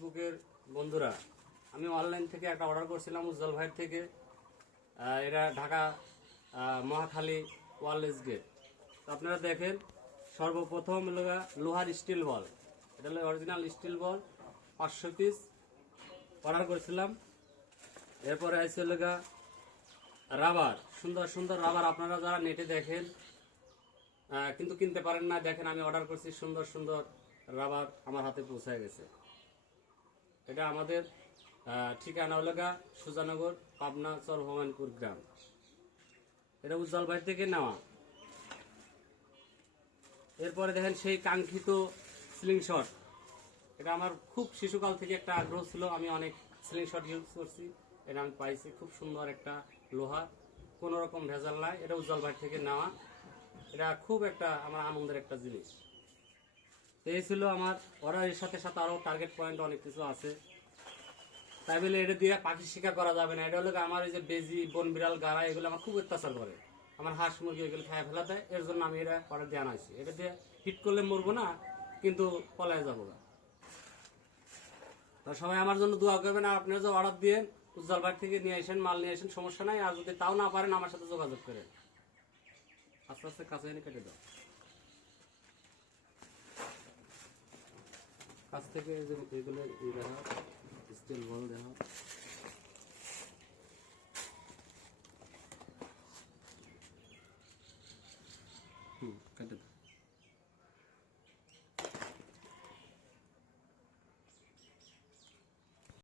ফেসবুকের বন্ধুরা, আমি অনলাইন থেকে একটা অর্ডার করছিলাম উজ্জ্বল ভাইয়ের থেকে। এরা ঢাকা মহাখালী ওয়ারলেস গেট। তো আপনারা দেখেন, সর্বপ্রথম লোহার স্টিল বল, এটা হলো অরিজিনাল স্টিল বল, 500 পিস অর্ডার করেছিলাম। এরপরে আছে রাবার, সুন্দর সুন্দর রাবার। আপনারা যারা নেটে দেখেন কিন্তু কিনতে পারেন না, দেখেন আমি অর্ডার করছি, সুন্দর সুন্দর রাবার আমার হাতে পৌঁছায় গেছে। এটা আমাদের ঠিকানা হলো সুজানগর, পাবনা, চরভবানীপুর গ্রাম। এটা উজ্জ্বল ভাই থেকে নেওয়া। এরপরে দেখেন সেই কাঙ্ক্ষিত স্লিং শট। এটা আমার খুব শিশুকাল থেকে একটা আগ্রহ ছিল, আমি অনেক স্লিং শট ইউজ করছি। এটা আমি পাইছি, খুব সুন্দর একটা লোহা, কোনো রকম ভেজাল নাই। এটা উজ্জ্বল ভাই থেকে নেওয়া। এটা খুব একটা আমার আনন্দের একটা জিনিস। তো এই ছিল আমার অর্ডারের সাথে সাথে আরও টার্গেট পয়েন্ট অনেক কিছু আছে। তাই বলে এটা দিয়ে পাখি শিকার করা যাবে না। এটা হলো আমার এই যে বেজি, বন বিড়াল, গাড়া, এগুলো আমার খুব অত্যাচার করে। আমার হাঁস মুরগি এগুলো খায় ফেলা দেয়, এর জন্য আমি এটা অর্ডার দিয়ে আনাইছি। এটা দিয়ে হিট করলে মরবো না, কিন্তু পলায় যাবো না। তো সবাই আমার জন্য দোয়া করবেন। আর আপনারা যে অর্ডার দিয়ে উজ্জ্বল ভাই থেকে নিয়ে আসেন, মাল নিয়ে আসেন, সমস্যা নাই। আর যদি তাও না পারেন, আমার সাথে যোগাযোগ করেন। আস্তে আস্তে কাছে এনে কেটে দাও, কাছ থেকে এগুলো দেখা, স্টিল বল দেখা। কেটে দাও।